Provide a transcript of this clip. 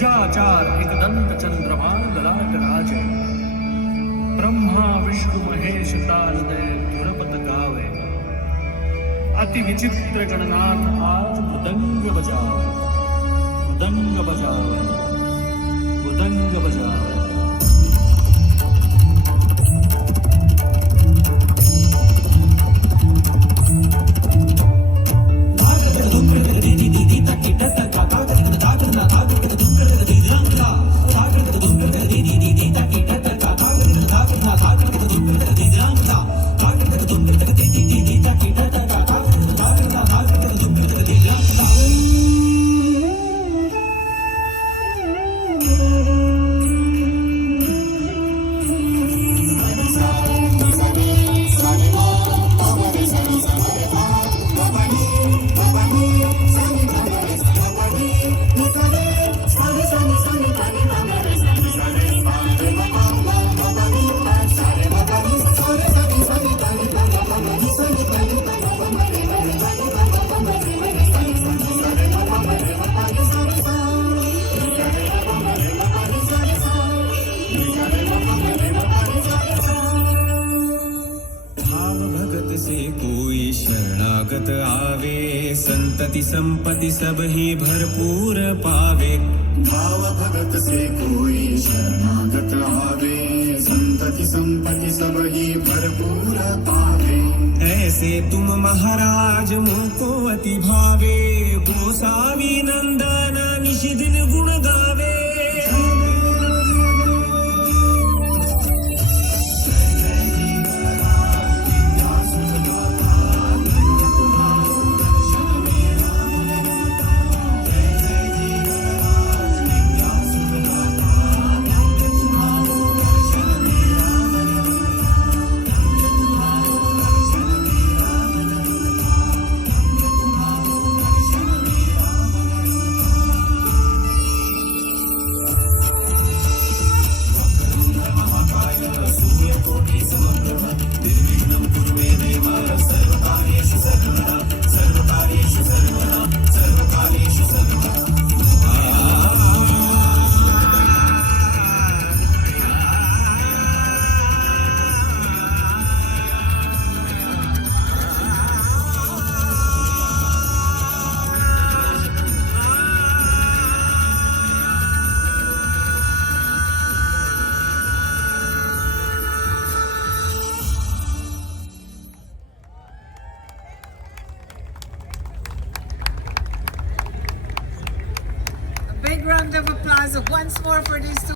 भुजाचार एकदंत चंद्रमा ललाट राज ब्रह्मा विष्णु महेश तारदय धुरपत गावे अति विचित्र गणनाथ आज मृदंग बजावे मृदंग बजावे मृदंग बजावे कोई शरणागत आवे संतति संपत्ति सब ही भरपूर पावे। भाव भगत से कोई शरणागत आवे संतति संपत्ति सब ही भरपूर पावे। ऐसे तुम महाराज मुको अति भावे गोसावी नंदन निश दिन गुण गावे। Big round of applause once more for these two.